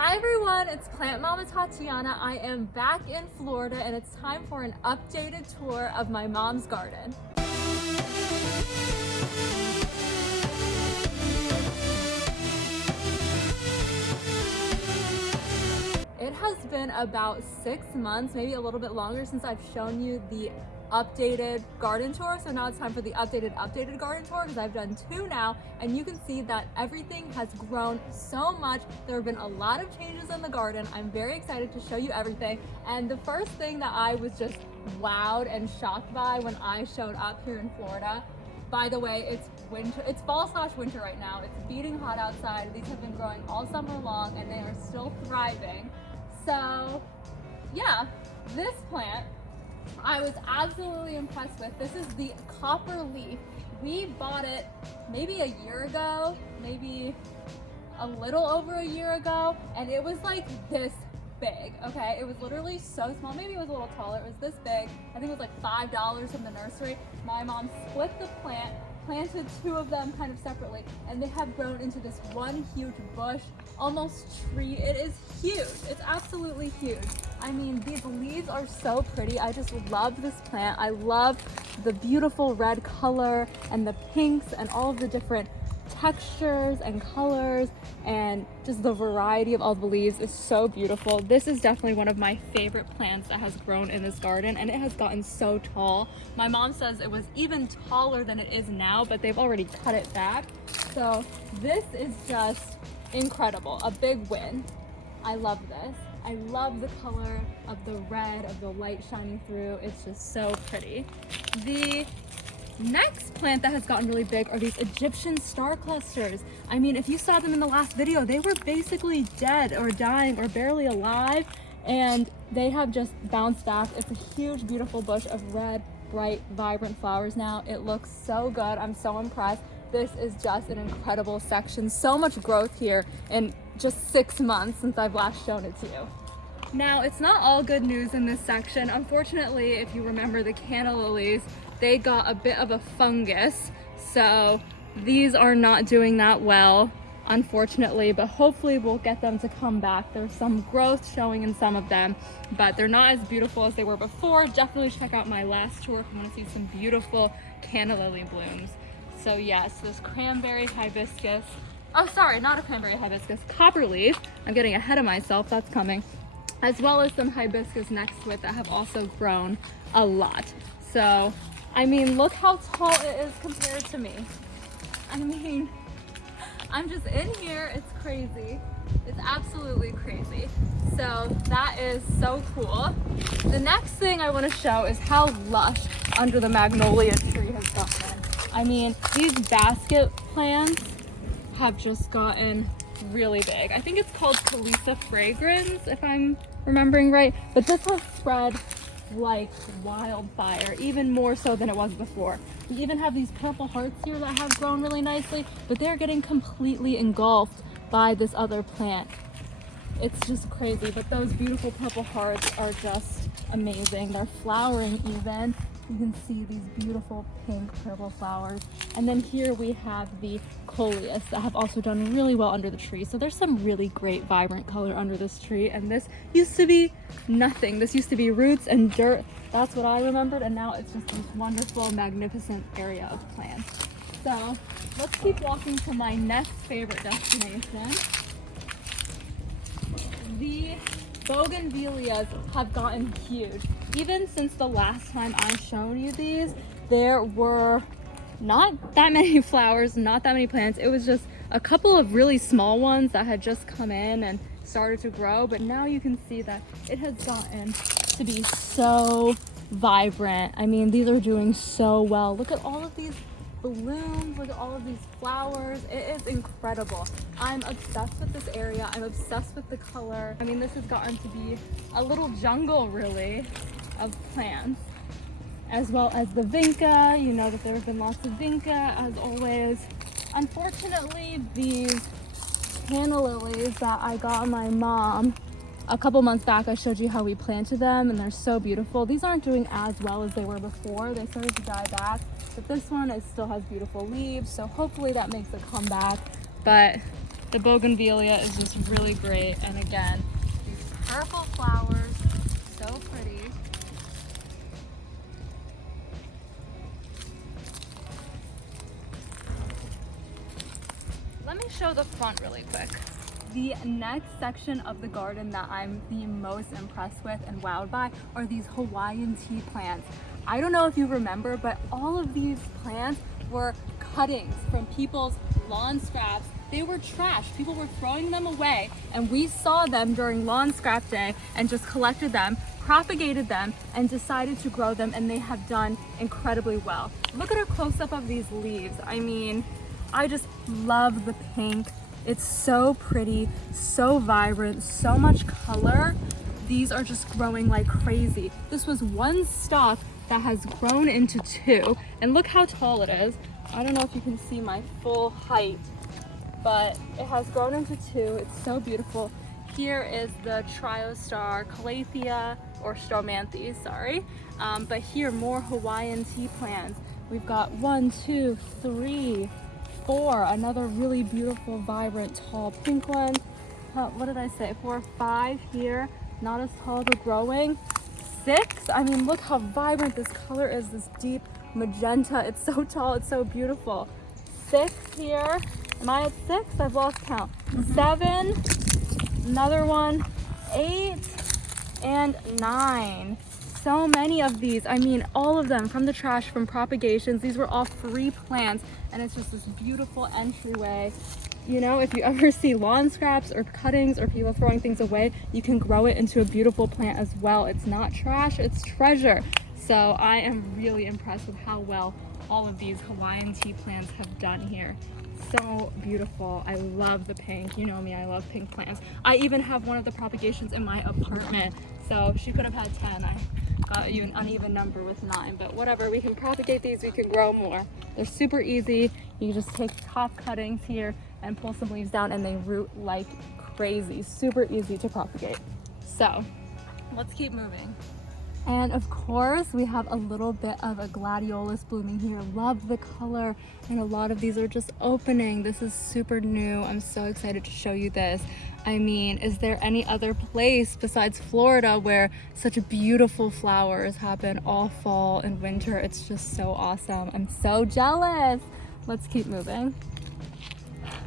Hi everyone, it's Plant Mama Tatiana. I am back in Florida and it's time for an updated tour of my mom's garden. It has been about 6 months, maybe a little bit longer, since I've shown you the updated garden tour. So now it's time for the updated garden tour, because I've done 2 now, and you can see that everything has grown so much. There have been a lot of changes in the garden. I'm very excited to show you everything. And the first thing that I was just wowed and shocked by when I showed up here in Florida, by the way, it's winter, it's fall/winter right now. It's beating hot outside. These have been growing all summer long and they are still thriving. So yeah, this plant I was absolutely impressed with. This is the copper leaf. We bought it maybe a year ago, maybe a little over a year ago, and it was like this big, okay? It was literally so small. Maybe it was a little taller. It was this big. I think it was like $5 from the nursery. My mom split the plant, planted 2 of them kind of separately, and they have grown into this one huge bush, almost tree. It is huge. It's absolutely huge. I mean, these leaves are so pretty. I just love this plant. I love the beautiful red color and the pinks and all of the different textures and colors, and just the variety of all the leaves is so beautiful. This is definitely one of my favorite plants that has grown in this garden, and it has gotten so tall. My mom says it was even taller than it is now, but they've already cut it back. So this is just incredible, a big win. I love this. I love the color of the red, of the light shining through. It's just so pretty. The next plant that has gotten really big are these Egyptian Starclusters. I mean, if you saw them in the last video, they were basically dead or dying or barely alive, and they have just bounced back. It's a huge, beautiful bush of red, bright, vibrant flowers now. It looks so good. I'm so impressed. This is just an incredible section. So much growth here in just 6 months since I've last shown it to you. Now, it's not all good news in this section. Unfortunately, if you remember the canna lilies, they got a bit of a fungus. So these are not doing that well, unfortunately, but hopefully we'll get them to come back. There's some growth showing in some of them, but they're not as beautiful as they were before. Definitely check out my last tour if you want to see some beautiful canna lily blooms. So yes, this cranberry hibiscus, oh sorry, not a cranberry hibiscus, copperleaf. I'm getting ahead of myself, that's coming. As well as some hibiscus next to it that have also grown a lot. So, I mean, look how tall it is compared to me. I mean, I'm just in here, it's crazy. It's absolutely crazy. So that is so cool. The next thing I want to show is how lush under the Magnolia tree has gotten. I mean, these basket plants have just gotten really big. I think it's called Callisia fragrans, if I'm remembering right, but this has spread like wildfire, even more so than it was before. We even have these purple hearts here that have grown really nicely, but they're getting completely engulfed by this other plant. It's just crazy, but those beautiful purple hearts are just amazing. They're flowering even. You can see these beautiful pink purple flowers. And then here we have the Coleus that have also done really well under the tree. So there's some really great vibrant color under this tree. And this used to be nothing. This used to be roots and dirt. That's what I remembered. And now it's just this wonderful, magnificent area of plants. So let's keep walking to my next favorite destination. The bougainvilleas have gotten huge. Even since the last time I showed you these, there were not that many flowers, not that many plants. It was just a couple of really small ones that had just come in and started to grow, but now you can see that it has gotten to be so vibrant. I mean, these are doing so well. Look at all of these balloons, look at all of these flowers. It is incredible. I'm obsessed with this area. I'm obsessed with the color. I mean, this has gotten to be a little jungle, really, of plants, as well as the Vinca. You know that there have been lots of Vinca, as always. Unfortunately, these canna lilies that I got my mom a couple months back, I showed you how we planted them, and they're so beautiful. These aren't doing as well as they were before. They started to die back, but this one still has beautiful leaves, so hopefully that makes a comeback. But The bougainvillea is just really great. And again, these purple flowers, so pretty. Let me show the front really quick. The next section of the garden that I'm the most impressed with and wowed by are these Hawaiian tea plants. I don't know if you remember, but all of these plants were cuttings from people's lawn scraps. They were trash. People were throwing them away, and we saw them during lawn scrap day and just collected them, propagated them, and decided to grow them, and they have done incredibly well. Look at a close-up of these leaves. I mean, I just love the pink. It's so pretty, so vibrant, so much color. These are just growing like crazy. This was one stalk that has grown into two, and look how tall it is. I don't know if you can see my full height, but it has grown into two. It's so beautiful. Here is the Triostar, Callisia, or Stromanthe, sorry. But here, more Hawaiian tea plants. We've got 1, 2, 3, 4, another really beautiful, vibrant, tall pink one. What did I say? 4, 5 here, not as tall but growing. 6, I mean, look how vibrant this color is, this deep magenta. It's so tall, it's so beautiful. 6 here. Am I at 6? I've lost count. 7, another one, 8, and 9. So many of these. I mean, all of them from the trash, from propagations. These were all free plants, and it's just this beautiful entryway. You know, if you ever see lawn scraps or cuttings or people throwing things away, you can grow it into a beautiful plant as well. It's not trash, it's treasure. So I am really impressed with how well all of these Hawaiian tea plants have done here. So beautiful. I love the pink. You know me, I love pink plants. I even have one of the propagations in my apartment. So she could have had 10. I got you an uneven number with 9, but whatever. We can propagate these, we can grow more. They're super easy. You just take top cuttings here and pull some leaves down, and they root like crazy. Super easy to propagate. So let's keep moving. And of course, we have a little bit of a Gladiolus blooming here. Love the color, and a lot of these are just opening. This is super new. I'm so excited to show you this. I mean, is there any other place besides Florida where such beautiful flowers happen all fall and winter? It's just so awesome. I'm so jealous. Let's keep moving.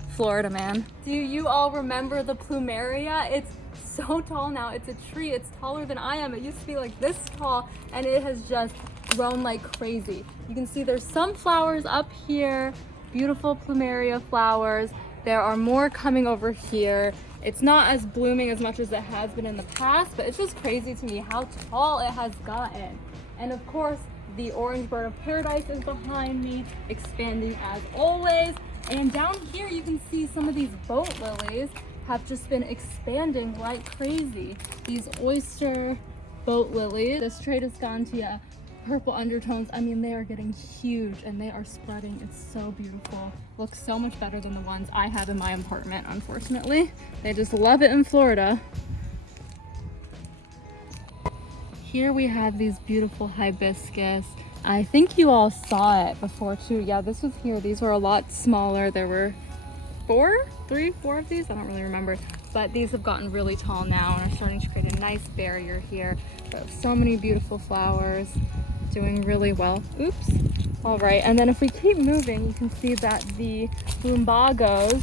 Florida, man. Do you all remember the Plumeria? It's so tall now. It's a tree. It's taller than I am. It used to be like this tall, and it has just grown like crazy. You can see there's some flowers up here, beautiful Plumeria flowers. There are more coming over here. It's not as blooming as much as it has been in the past, but it's just crazy to me how tall it has gotten. And of course, the orange bird of paradise is behind me, expanding as always. And down here you can see some of these boat lilies have just been expanding like crazy. These oyster boat lilies, this Tradescantia, purple undertones, I mean, they are getting huge and they are spreading. It's so beautiful. Looks so much better than the ones I have in my apartment, unfortunately. They just love it in Florida. Here we have these beautiful hibiscus. I think you all saw it before too. Yeah, this was here. These were a lot smaller. There were 4 of these. I don't really remember. But these have gotten really tall now and are starting to create a nice barrier here. But so many beautiful flowers, doing really well. Oops. All right, and then if we keep moving, you can see that the plumbagos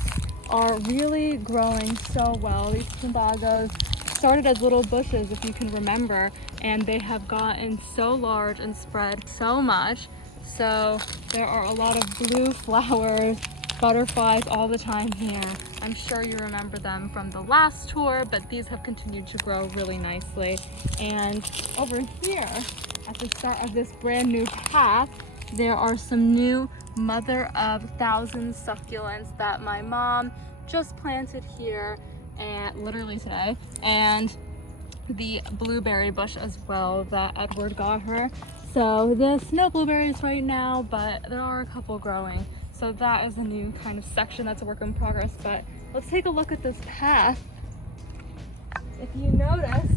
are really growing so well. These plumbagos started as little bushes, if you can remember, and they have gotten so large and spread so much. So there are a lot of blue flowers, butterflies all the time here. I'm sure you remember them from the last tour, but these have continued to grow really nicely. And over here, at the start of this brand new path, there are some new mother of thousands succulents that my mom just planted here, and literally today, and the blueberry bush as well that Edward got her. So there's no blueberries right now, but there are a couple growing. So that is a new kind of section that's a work in progress. But let's take a look at this path. If you notice,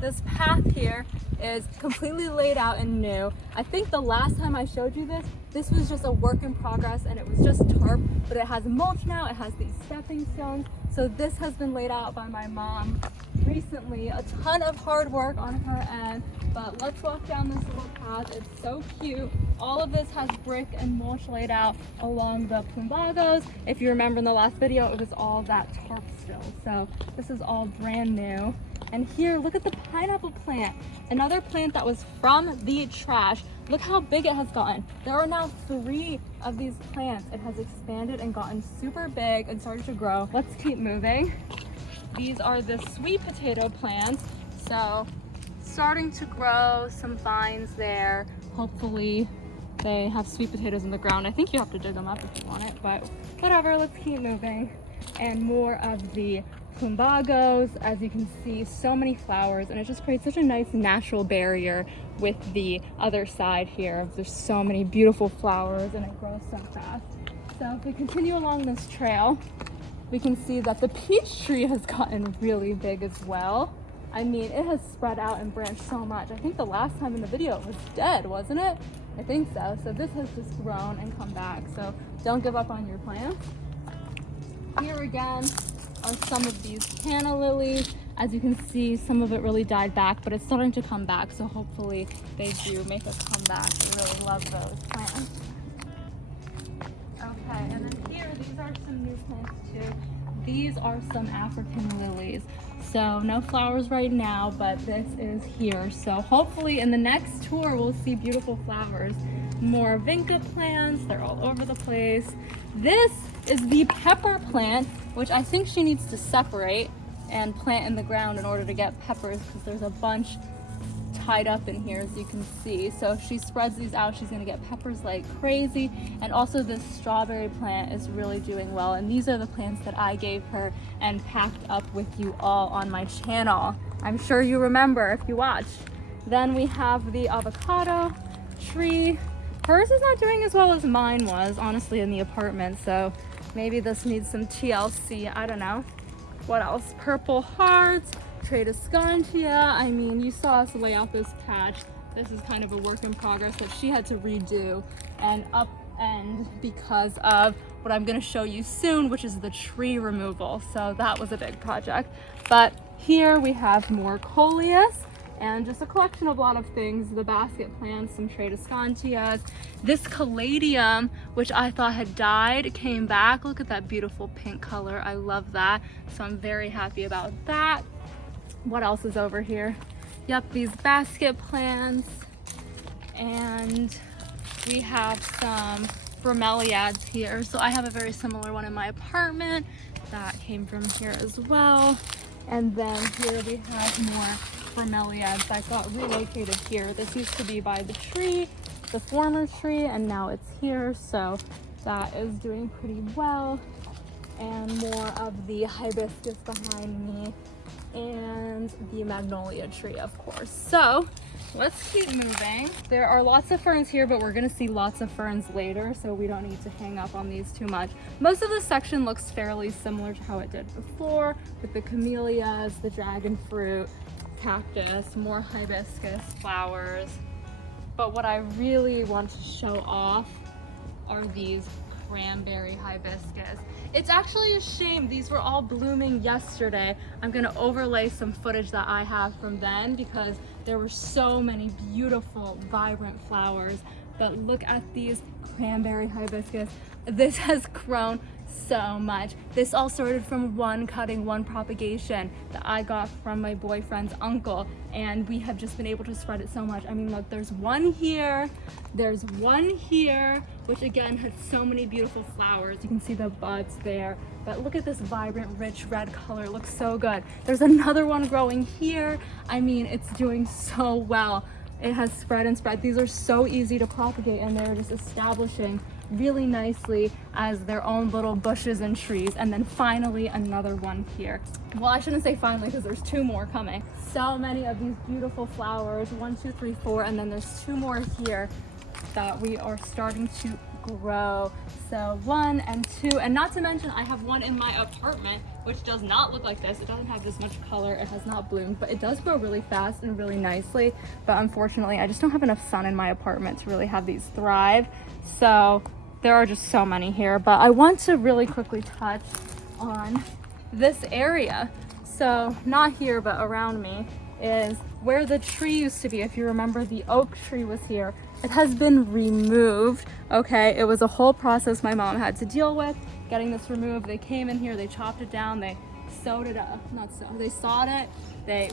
this path here is completely laid out and new. I think the last time I showed you this, This was just a work in progress and it was just tarp, but it has mulch now, it has these stepping stones. So this has been laid out by my mom recently. A ton of hard work on her end, but let's walk down this little path. It's so cute. All of this has brick and mulch laid out along the plumbagos. If you remember in the last video, it was all that tarp still. So this is all brand new. And here, look at the pineapple plant. Another plant that was from the trash. Look how big it has gotten. There are now 3 of these plants. It has expanded and gotten super big and started to grow. Let's keep moving. These are the sweet potato plants. So starting to grow some vines there. Hopefully they have sweet potatoes in the ground. I think you have to dig them up if you want it, but whatever, let's keep moving. And more of the plumbagos. As you can see, so many flowers, and it just creates such a nice natural barrier with the other side here. There's so many beautiful flowers and it grows so fast. So if we continue along this trail, we can see that the peach tree has gotten really big as well. I mean, it has spread out and branched so much. I think the last time in the video it was dead, wasn't it? I think so. So this has just grown and come back. So don't give up on your plants. Here again are some of these canna lilies. As you can see, some of it really died back, but it's starting to come back. So hopefully they do make a comeback. I really love those plants. Okay, and then here, these are some new plants too. These are some African lilies. So no flowers right now, but this is here. So hopefully in the next tour, we'll see beautiful flowers. More Vinca plants, they're all over the place. This is the pepper plant, which I think she needs to separate and plant in the ground in order to get peppers, because there's a bunch tied up in here, as you can see. So if she spreads these out, she's gonna get peppers like crazy. And also this strawberry plant is really doing well. And these are the plants that I gave her and packed up with you all on my channel. I'm sure you remember if you watched. Then we have the avocado tree. Hers is not doing as well as mine was, honestly, in the apartment. So maybe this needs some TLC, I don't know. What else? Purple hearts, Tradescantia. I mean, you saw us lay out this patch. This is kind of a work in progress that she had to redo and upend because of what I'm going to show you soon, which is the tree removal. So that was a big project. But here we have more coleus and just a collection of a lot of things. The basket plants, some Tradescantias. This caladium, which I thought had died, came back. Look at that beautiful pink color. I love that. So I'm very happy about that. What else is over here? Yep, these basket plants. And we have some bromeliads here. So I have a very similar one in my apartment. That came from here as well. And then here we have more bromeliads that got relocated here. This used to be by the tree, the former tree, and now it's here. So that is doing pretty well. And more of the hibiscus behind me, and the magnolia tree, of course. So let's keep moving. There are lots of ferns here, but we're gonna see lots of ferns later, so we don't need to hang up on these too much. Most of the section looks fairly similar to how it did before, with the camellias, the dragon fruit, cactus, more hibiscus flowers. But what I really want to show off are these cranberry hibiscus. It's actually a shame these were all blooming yesterday. I'm gonna overlay some footage that I have from then because there were so many beautiful, vibrant flowers. But look at these cranberry hibiscus. This has grown so much. This all started from one cutting, one propagation that I got from my boyfriend's uncle, and we have just been able to spread it so much. I mean, look, there's one here, there's one here, which again had so many beautiful flowers. You can see the buds there, but look at this vibrant, rich red color. It looks so good. There's another one growing here. I mean, it's doing so well. It has spread and spread. These are so easy to propagate, and they're just establishing really nicely as their own little bushes and trees. And then finally another one here. Well, I shouldn't say finally because there's two more coming. So many of these beautiful flowers, 1, 2, 3, 4, and then there's 2 more here that we are starting to grow. So 1 and 2, and not to mention I have one in my apartment which does not look like this. It doesn't have this much color. It has not bloomed, but it does grow really fast and really nicely. But unfortunately, I just don't have enough sun in my apartment to really have these thrive. So there are just so many here, but I want to really quickly touch on this area. So not here, but around me is where the tree used to be. If you remember, the oak tree was here. It has been removed, okay? It was a whole process my mom had to deal with, getting this removed. They came in here, they chopped it down, they sewed it up, they sawed it, they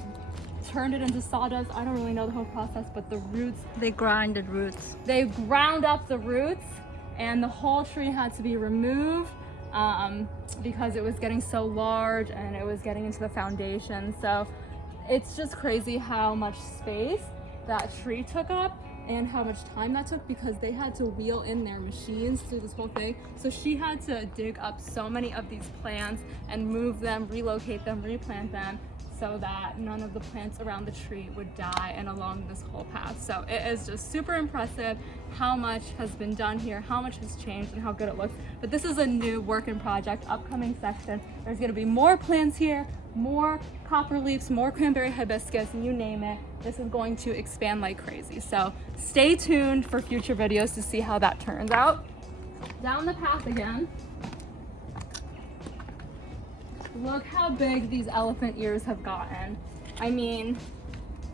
turned it into sawdust. I don't really know the whole process, but the roots, They grinded roots. they ground up the roots, and the whole tree had to be removed because it was getting so large and it was getting into the foundation. So it's just crazy how much space that tree took up and how much time that took, because they had to wheel in their machines through this whole thing. So she had to dig up so many of these plants and move them, relocate them, replant them, so that none of the plants around the tree would die and along this whole path. So it is just super impressive how much has been done here, how much has changed, and how good it looks. But this is a new work in project, upcoming section. There's gonna be more plants here, more copper leaves, more cranberry hibiscus, you name it. This is going to expand like crazy. So stay tuned for future videos to see how that turns out. Down the path again. Look how big these elephant ears have gotten. I mean,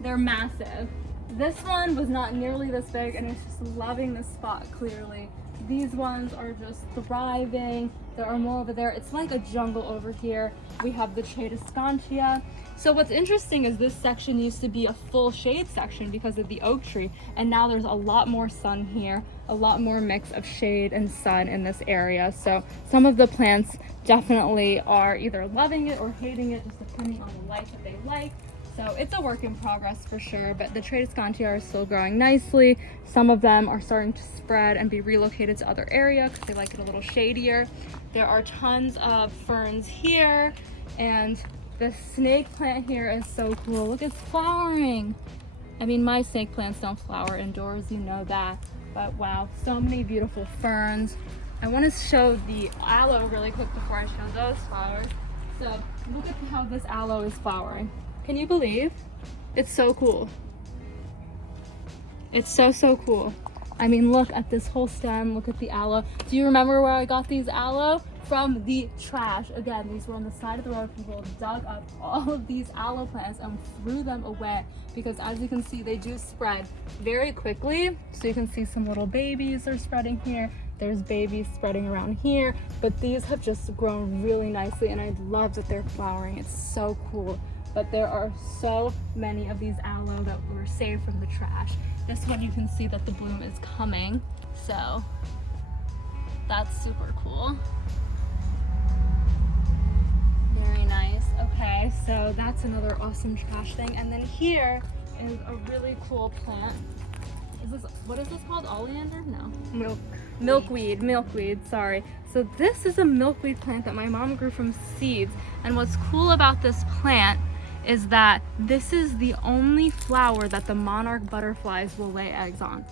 they're massive. This one was not nearly this big, and it's just loving this spot clearly. These ones are just thriving. There are more over there. It's like a jungle over here. We have the Tradescantia. So what's interesting is this section used to be a full shade section because of the oak tree, and now there's a lot more sun here, a lot more mix of shade and sun in this area. So some of the plants definitely are either loving it or hating it, just depending on the light that they like. So it's a work in progress for sure, but the Tradescantia are still growing nicely. Some of them are starting to spread and be relocated to other areas because they like it a little shadier. There are tons of ferns here, and the snake plant here is so cool. Look, it's flowering. I mean, my snake plants don't flower indoors, you know that, but wow, so many beautiful ferns. I want to show the aloe really quick before I show those flowers. So look at how this aloe is flowering. Can you believe? It's so cool. It's so cool. I mean, look at this whole stem. Look at the aloe. Do you remember where I got these aloe? From the trash. Again, these were on the side of the road. People dug up all of these aloe plants and threw them away, because as you can see, they do spread very quickly. So you can see some little babies are spreading here. There's babies spreading around here, but these have just grown really nicely, and I love that they're flowering. It's so cool. But there are so many of these aloe that were saved from the trash. This one, you can see that the bloom is coming, so that's super cool. Very nice. Okay, so that's another awesome trash thing. And then here is a really cool plant. What is this called? Oleander? No. Milkweed, sorry. So this is a milkweed plant that my mom grew from seeds. And what's cool about this plant is that this is the only flower that the monarch butterflies will lay eggs on.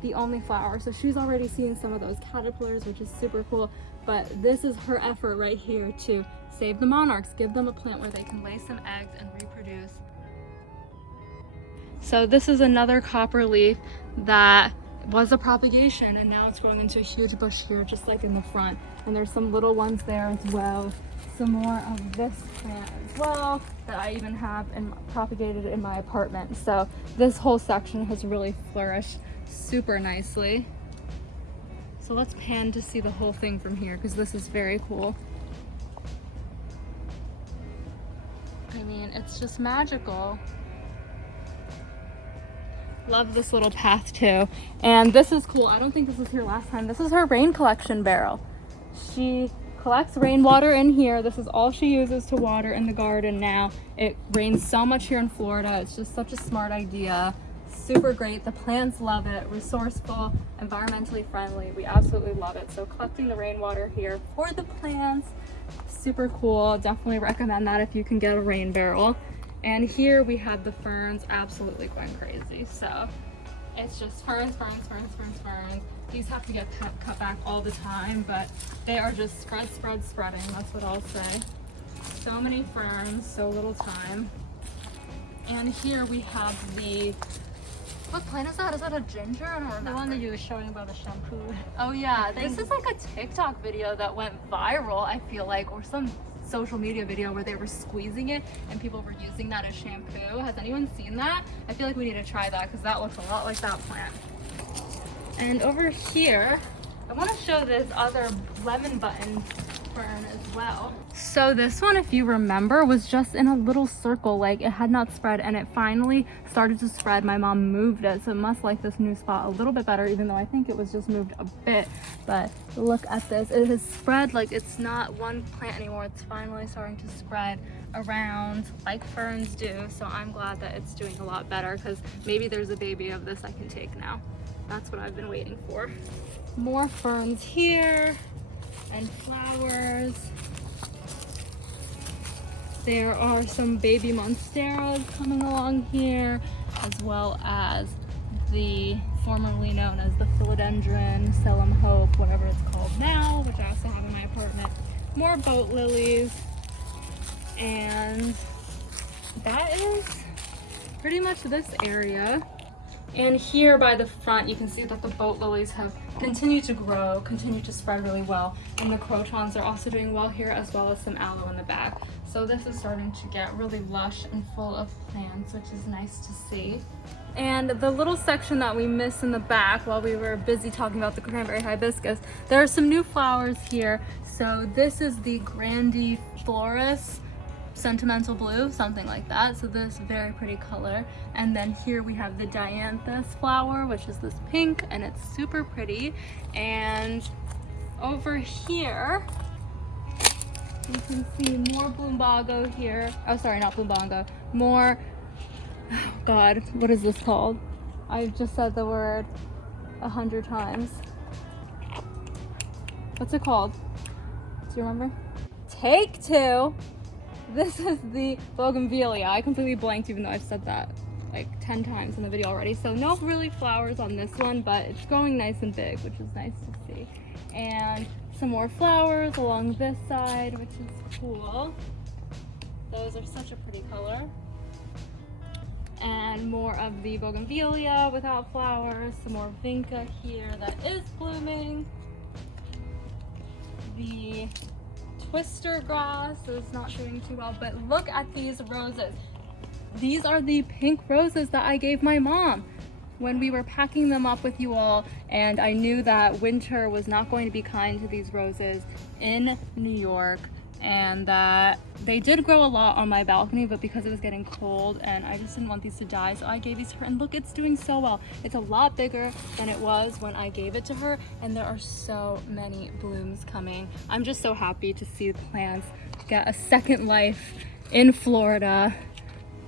The only flower. So she's already seeing some of those caterpillars, which is super cool. But this is her effort right here to save the monarchs, give them a plant where they can lay some eggs and reproduce. So this is another copper leaf that was a propagation, and now it's growing into a huge bush here, just like in the front. And there's some little ones there as well. Some more of this plant as well that I even have and propagated in my apartment. So this whole section has really flourished super nicely. So let's pan to see the whole thing from here, because this is very cool. I mean, it's just magical. Love this little path too. And this is cool. I don't think this was here last time. This is her rain collection barrel. She collects rainwater in here. This is all she uses to water in the garden now. It rains so much here in Florida. It's just such a smart idea. Super great. The plants love it. Resourceful, environmentally friendly. We absolutely love it. So collecting the rainwater here for the plants, super cool. Definitely recommend that if you can get a rain barrel. And here we have the ferns, absolutely going crazy. So it's just ferns. These have to get cut back all the time, but they are just spreading. That's what I'll say. So many ferns, so little time. And here we have the, what plant is that? Is that a ginger? I don't remember. The one that you were showing about the shampoo. Oh yeah, this is like a TikTok video that went viral, I feel like, or some social media video where they were squeezing it and people were using that as shampoo. Has anyone seen that? I feel like we need to try that because that looks a lot like that plant. And over here, I want to show this other lemon button fern as well. So this one, if you remember, was just in a little circle, like it had not spread, and it finally started to spread. My mom moved it, so it must like this new spot a little bit better, even though I think it was just moved a bit. But look at this, it has spread like it's not one plant anymore. It's finally starting to spread around like ferns do, so I'm glad that it's doing a lot better, because maybe there's a baby of this I can take now. That's what I've been waiting for. More ferns here and flowers. There are some baby monsteras coming along here, as well as the formerly known as the Philodendron, Selloum Hope, whatever it's called now, which I also have in my apartment. More boat lilies, and that is pretty much this area. And here by the front, you can see that the boat lilies have continued to grow, continue to spread really well. And the crotons are also doing well here, as well as some aloe in the back. So this is starting to get really lush and full of plants, which is nice to see. And the little section that we missed in the back while we were busy talking about the cranberry hibiscus, there are some new flowers here. So this is the grandiflorus sentimental blue, something like that. So this very pretty color. And then here we have the dianthus flower, which is this pink, and it's super pretty. And over here you can see more bloombago here. Oh, sorry, not bloombago. More, oh God, what is this called? I've just said the word 100 times. What's it called? Do you remember? Take two. This is the bougainvillea. I completely blanked even though I've said that like 10 times in the video already. So no really flowers on this one, but it's growing nice and big, which is nice to see. And some more flowers along this side, which is cool. Those are such a pretty color. And more of the bougainvillea without flowers. Some more vinca here that is blooming. The twister grass is not doing too well, but look at these roses. These are the pink roses that I gave my mom when we were packing them up with you all, and I knew that winter was not going to be kind to these roses in New York, and that they did grow a lot on my balcony, but because it was getting cold and I just didn't want these to die, so I gave these to her. And look, it's doing so well. It's a lot bigger than it was when I gave it to her, and there are so many blooms coming. I'm just so happy to see the plants get a second life in Florida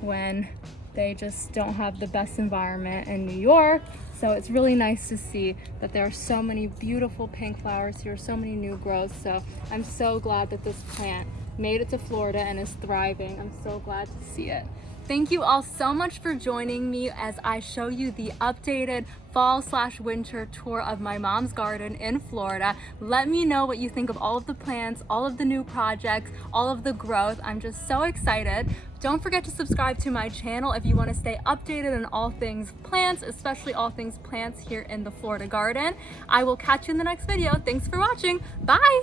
when they just don't have the best environment in New York. So it's really nice to see that there are so many beautiful pink flowers here, so many new growths. So I'm so glad that this plant made it to Florida and is thriving. I'm so glad to see it. Thank you all so much for joining me as I show you the updated fall/winter tour of my mom's garden in Florida. Let me know what you think of all of the plants, all of the new projects, all of the growth. I'm just so excited. Don't forget to subscribe to my channel if you want to stay updated on all things plants, especially all things plants here in the Florida garden. I will catch you in the next video. Thanks for watching. Bye!